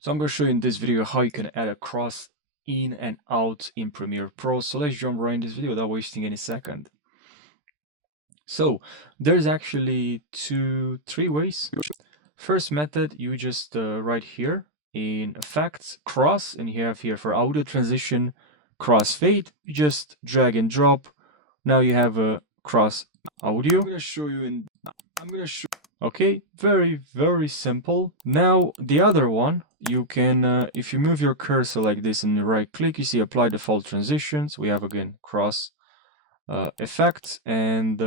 So I'm going to show you in this video how you can add a cross in and out in Premiere Pro. So let's jump right in this video without wasting any second. So there's actually three ways. First method, you just right here in Effects, Cross, and you have here for audio transition, crossfade. You just drag and drop. Now you have a cross audio. I'm going to show you in. Okay, very simple. Now the other one, you can if you move your cursor like this and right click, you see apply default transitions. We have again cross effect and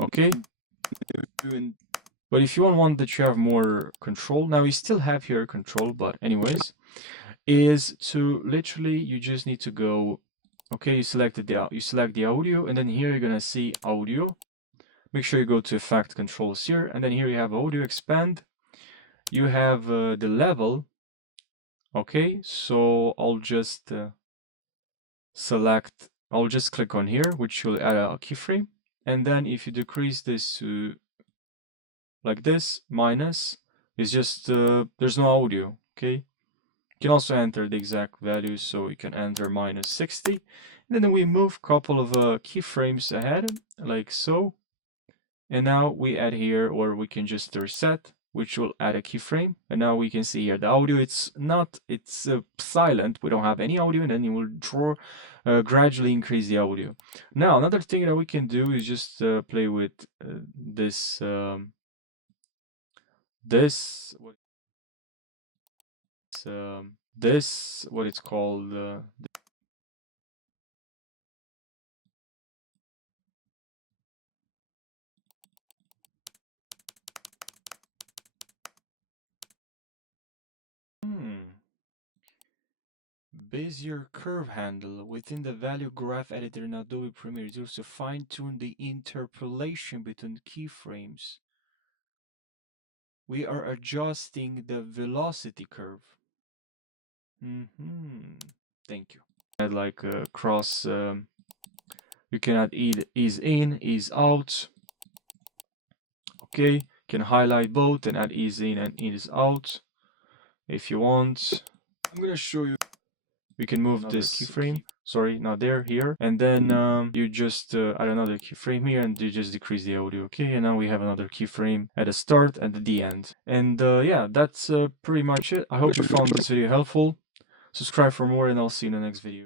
okay. But if you want that you have more control, now you still have here control, but anyways, is to literally you just need to go. Okay, you select the audio, and then here you're gonna see audio. Make sure you go to Effect Controls here, and then here you have Audio Expand. You have the level. Okay, so I'll just I'll just click on here, which will add a keyframe. And then if you decrease this to like this, minus, it's just, there's no audio, okay? You can also enter the exact value, so you can enter minus 60. And then we move a couple of keyframes ahead, like so. And now we add here, or we can just reset, which will add a keyframe. And now we can see here the audio, it's silent. We don't have any audio, and then it will gradually increase the audio. Now, another thing that we can do is just play with this, what it's called, Bezier curve handle within the value graph editor in Adobe Premiere is used to fine-tune the interpolation between keyframes. We are adjusting the velocity curve. Thank you. Add like a cross. You can add ease in, ease out. Okay, you can highlight both and add ease in and ease out if you want. I'm gonna show you. We can move this keyframe. Sorry, not there, here. And then you just add another keyframe here and you just decrease the audio. Okay, and now we have another keyframe at the start and at the end. And yeah, that's pretty much it. I hope you found this video helpful. Subscribe for more and I'll see you in the next video.